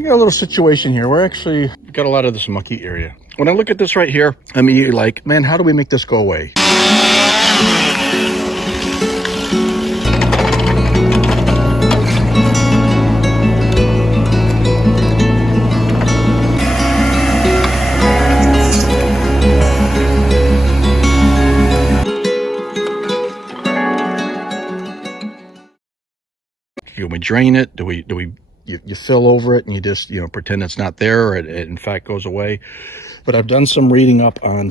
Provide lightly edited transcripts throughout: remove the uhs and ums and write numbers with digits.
we got a little situation here. We're actually got a lot of this mucky area. When I look at this right here, I'm immediately like, man, how do we make this go away? Do we drain it? Do we you fill over it and you just, pretend it's not there, or it in fact goes away? But I've done some reading up on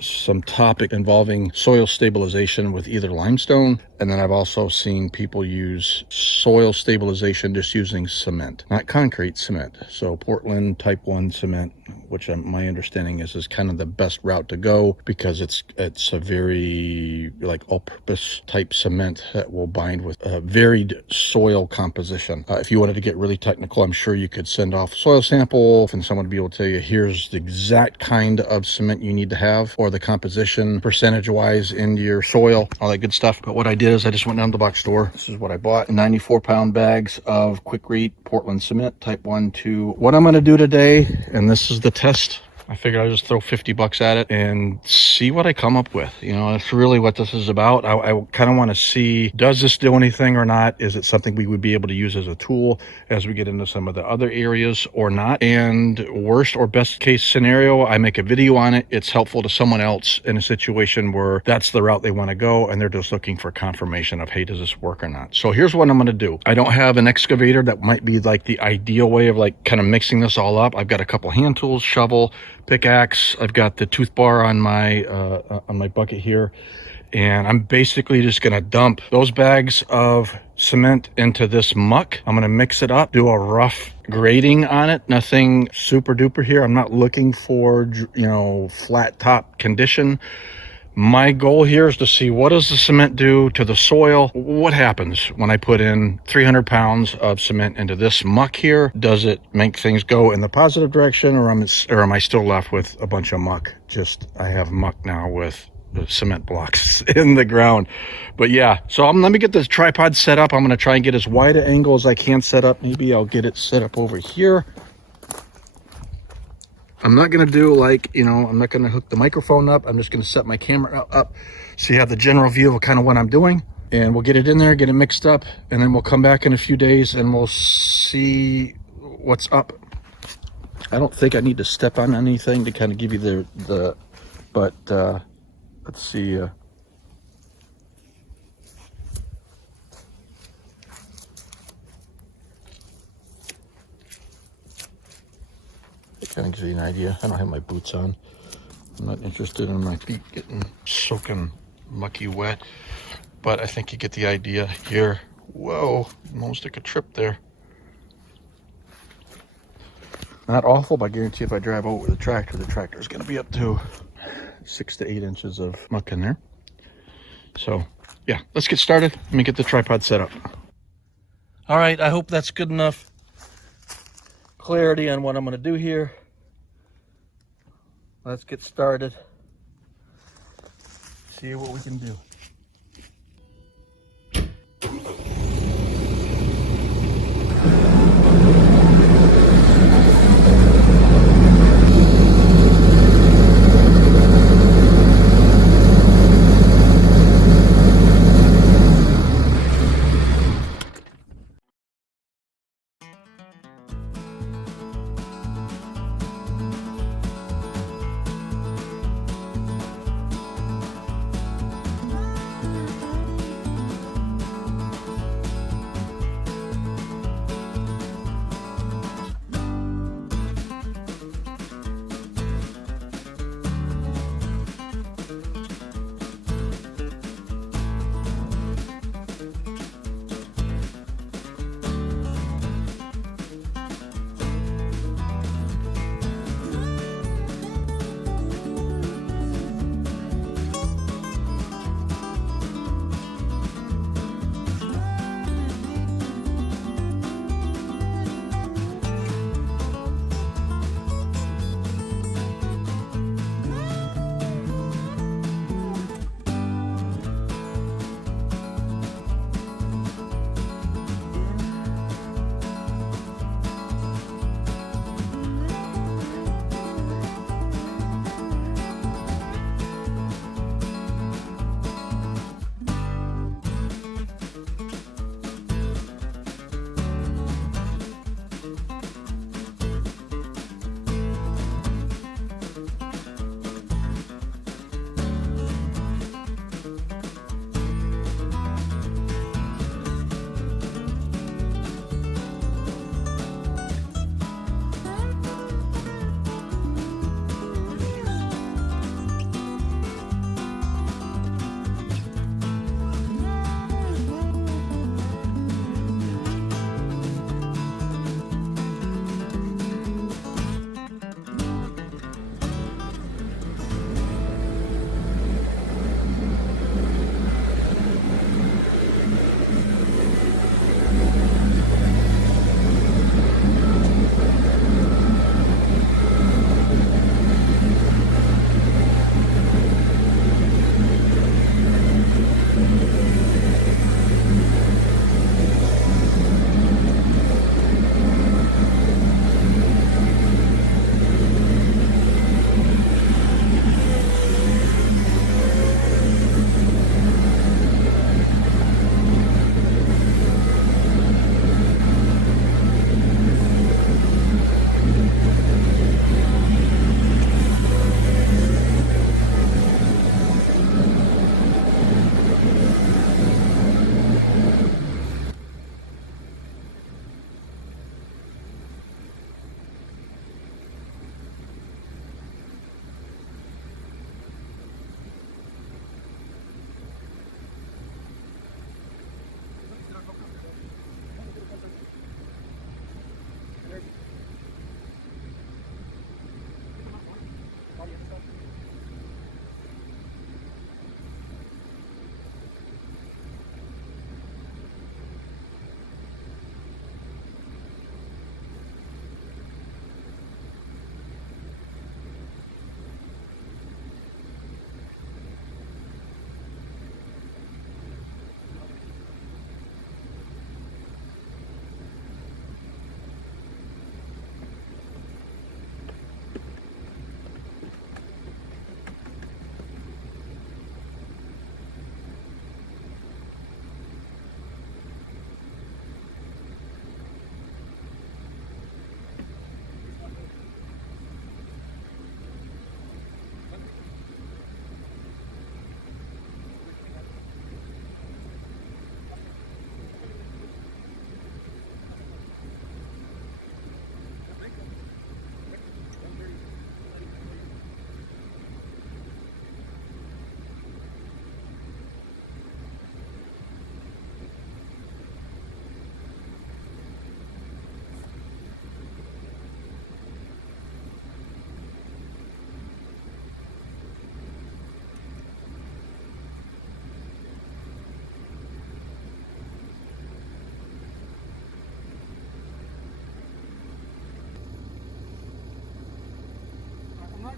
some topic involving soil stabilization with either limestone, and then I've also seen people use soil stabilization just using cement, not concrete, cement. So Portland type 1 cement, which my understanding is kind of the best route to go, because it's a very like all-purpose type cement that will bind with a varied soil composition. If you wanted to get really technical, I'm sure you could send off a soil sample and someone would be able to tell you, here's the exact kind of cement you need to have, or the composition percentage wise into your soil, all that good stuff. But what I did is I just went down to the box store. This is what I bought: 94-pound bags of Quikrete Portland cement type 1, 2. What I'm going to do today, and this is the test, I figured I'd just throw $50 at it and see what I come up with. That's really what this is about. I kind of want to see, does this do anything or not? Is it something we would be able to use as a tool as we get into some of the other areas or not? And worst or best case scenario, I make a video on it. It's helpful to someone else in a situation where that's the route they want to go, and they're just looking for confirmation of, hey, does this work or not? So here's what I'm going to do. I don't have an excavator that might be like the ideal way of like kind of mixing this all up. I've got a couple hand tools, shovel, pickaxe. I've got the tooth bar on my bucket here, and I'm basically just gonna dump those bags of cement into this muck. I'm gonna mix it up, do a rough grading on it, nothing super duper here. I'm not looking for flat top condition. My goal here is to see, what does the cement do to the soil? What happens when I put in 300 pounds of cement into this muck here? Does it make things go in the positive direction, or am I still left with a bunch of muck? I have muck now with cement blocks in the ground. But yeah, so let me get this tripod set up. I'm going to try and get as wide an angle as I can set up. Maybe I'll get it set up over here. I'm not going to do I'm not going to hook the microphone up. I'm just going to set my camera up so you have the general view of kind of what I'm doing. And we'll get it in there, get it mixed up, and then we'll come back in a few days and we'll see what's up. I don't think I need to step on anything to kind of give you but let's see. Kind of gives you an idea. I don't have my boots on. I'm not interested in my feet getting soaking mucky wet, but I think you get the idea here. Whoa, almost took a trip there. Not awful, but I guarantee if I drive over the tractor is going to be up to 6 to 8 inches of muck in there. So yeah, let's get started. Let me get the tripod set up. All right, I hope that's good enough clarity on what I'm going to do here. Let's get started. See what we can do.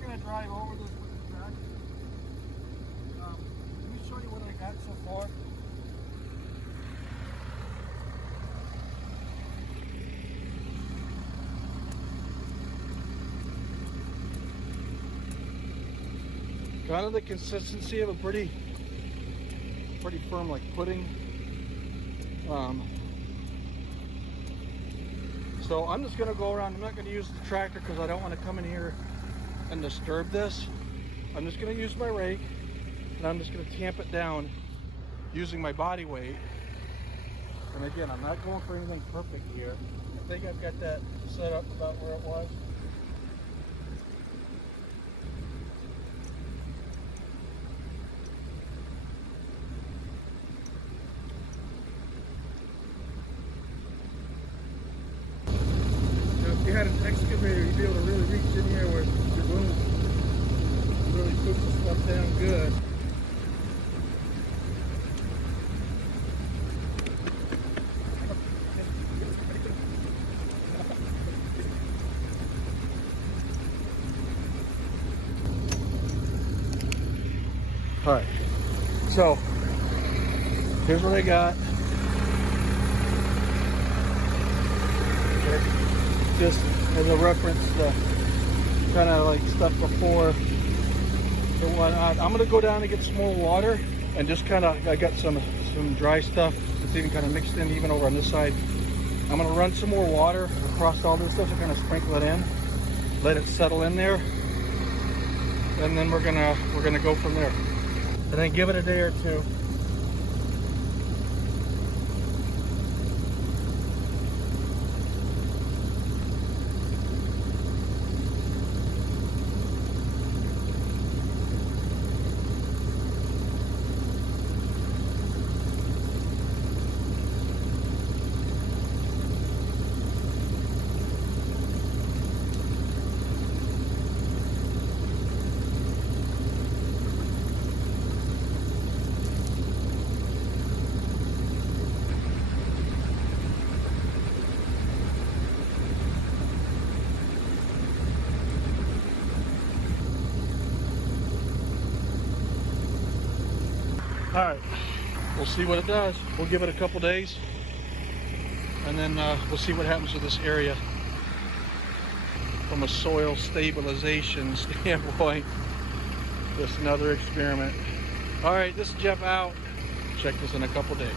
going to drive over this with the tractor. Let me show you what I got so far. Kind of the consistency of a pretty firm, like pudding. So I'm just going to go around. I'm not going to use the tractor because I don't want to come in here and disturb this. I'm just going to use my rake, and I'm just going to tamp it down using my body weight. And again, I'm not going for anything perfect here. I think I've got that set up about where it was. If you had an excavator, you'd be able to really reach in here where your boom really puts the stuff down good. All right, so here's what I got. Just as a reference to kind of like stuff before and whatnot. I'm gonna go down and get some more water and just kind of, I got some dry stuff that's even kind of mixed in even over on this side. I'm gonna run some more water across all this stuff and kind of sprinkle it in, let it settle in there, and then we're gonna go from there. And then give it a day or two. All right, we'll see what it does. We'll give it a couple days, and then we'll see what happens with this area from a soil stabilization standpoint. Just another experiment. All right, this is Jeff out. Check this in a couple days.